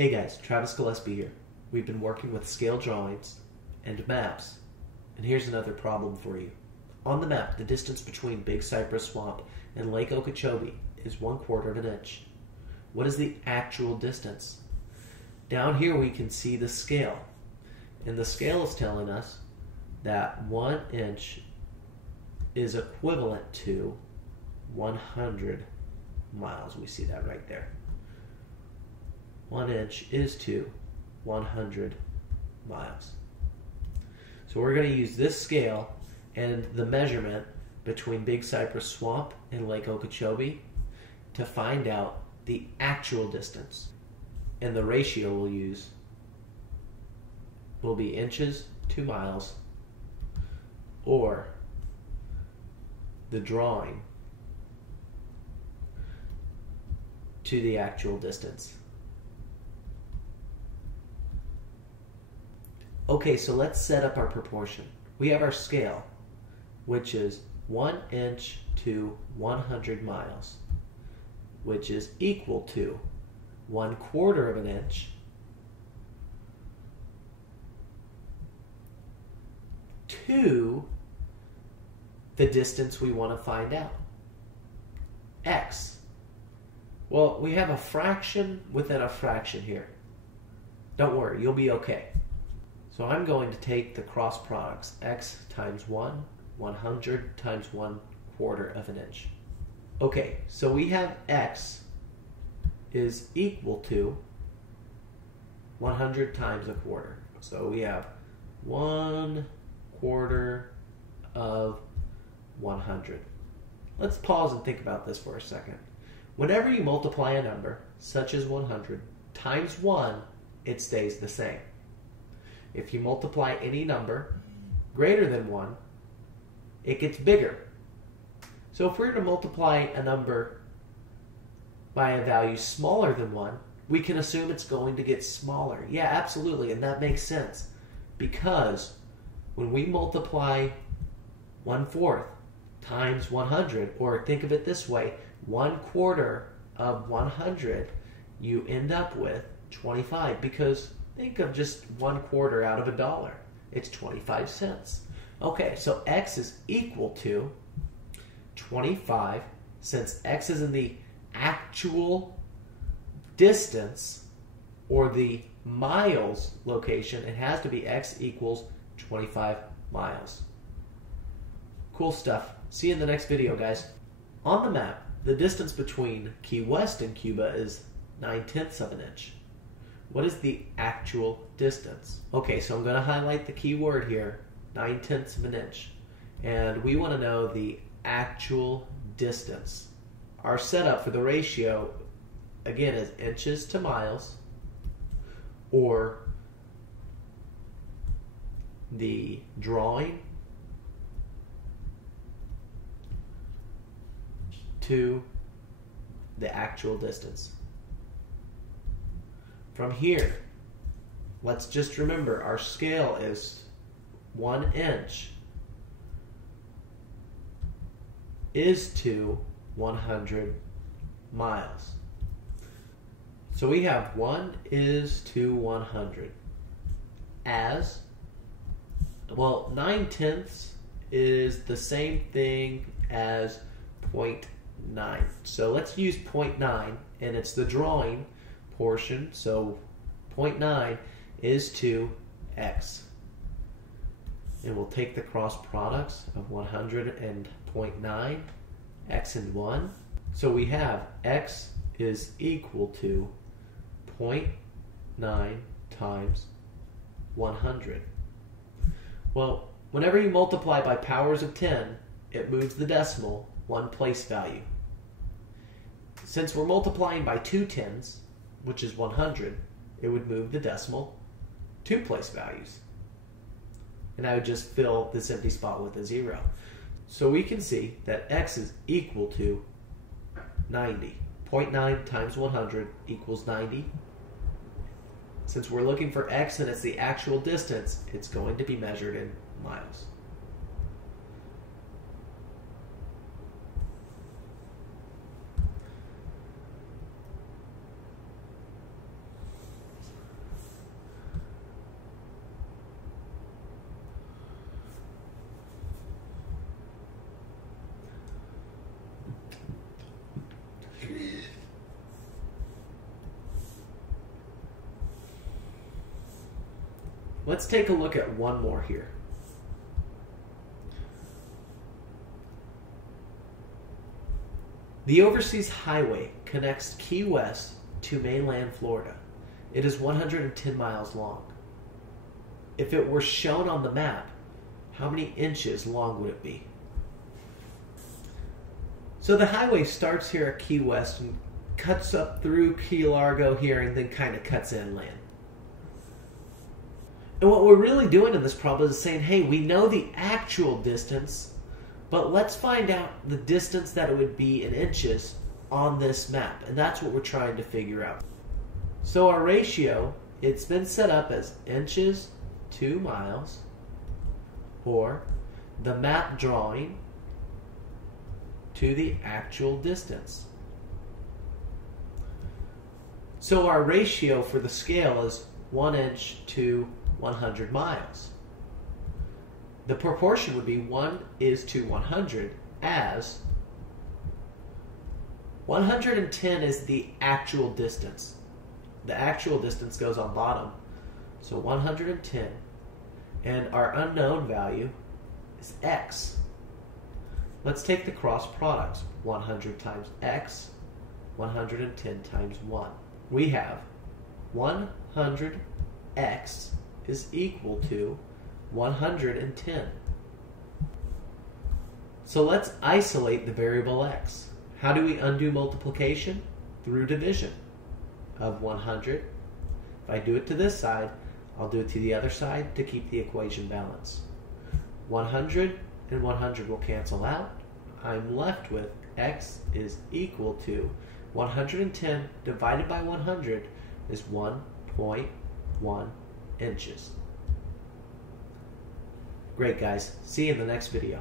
Hey guys, Travis Gillespie here. We've been working with scale drawings and maps, and here's another problem for you. On the map, the distance between Big Cypress Swamp and Lake Okeechobee is 1/4 of an inch. What is the actual distance? Down here we can see the scale, and the scale is telling us that 1 inch is equivalent to 100 miles. We see that right there. 1 inch is to 100 miles. So we're going to use this scale and the measurement between Big Cypress Swamp and Lake Okeechobee to find out the actual distance. And the ratio we'll use will be inches to miles, or the drawing to the actual distance. Okay, so let's set up our proportion. We have our scale, which is 1 inch to 100 miles, which is equal to 1/4 of an inch to the distance we want to find out, x. Well, we have a fraction within a fraction here. Don't worry, you'll be okay. So I'm going to take the cross products, x times 1, 100 times 1/4 of an inch. Okay, so we have x is equal to 100 times 1/4. So we have 1/4 of 100. Let's pause and think about this for a second. Whenever you multiply a number, such as 100, times 1, it stays the same. If you multiply any number greater than 1, it gets bigger. So if we were to multiply a number by a value smaller than 1, we can assume it's going to get smaller. Yeah, absolutely, and that makes sense. Because when we multiply 1/4 times 100, or think of it this way, 1/4 of 100, you end up with 25, because think of just 1/4 out of $1. It's 25 cents. Okay, so x is equal to 25. Since x is in the actual distance or the miles location, it has to be x equals 25 miles. Cool stuff. See you in the next video, guys. On the map, the distance between Key West and Cuba is 9/10 of an inch. What is the actual distance? Okay, so I'm going to highlight the key word here, 9/10 of an inch. And we want to know the actual distance. Our setup for the ratio, again, is inches to miles, or the drawing to the actual distance. From here, let's just remember our scale is 1 inch is to 100 miles. So we have 1 is to 100 as, well, 9/10 is the same thing as 0.9. So let's use 0.9, and it's the drawing portion, so 0.9 is to x. And we'll take the cross products of 100 and 0.9, x and 1. So we have x is equal to 0.9 times 100. Well, whenever you multiply by powers of 10, it moves the decimal one place value. Since we're multiplying by 2 tens, which is 100, it would move the decimal 2 place values. And I would just fill this empty spot with a 0. So we can see that x is equal to 90. 0.9 times 100 equals 90. Since we're looking for x and it's the actual distance, it's going to be measured in miles. Let's take a look at one more here. The Overseas Highway connects Key West to mainland Florida. It is 110 miles long. If it were shown on the map, how many inches long would it be? So the highway starts here at Key West and cuts up through Key Largo here and then kind of cuts inland. And what we're really doing in this problem is saying, hey, we know the actual distance, but let's find out the distance that it would be in inches on this map. And that's what we're trying to figure out. So our ratio, it's been set up as inches to miles, or the map drawing to the actual distance. So our ratio for the scale is 1 inch to 100 miles. The proportion would be 1 is to 100, as 110 is the actual distance. The actual distance goes on bottom. So 110. And our unknown value is x. Let's take the cross products. 100 times x, 110 times 1. We have 100x is equal to 110. So let's isolate the variable x. How do we undo multiplication? Through division of 100. If I do it to this side, I'll do it to the other side to keep the equation balanced. 100 and 100 will cancel out. I'm left with x is equal to 110 divided by 100 is 1.1 inches. Great, guys. See you in the next video.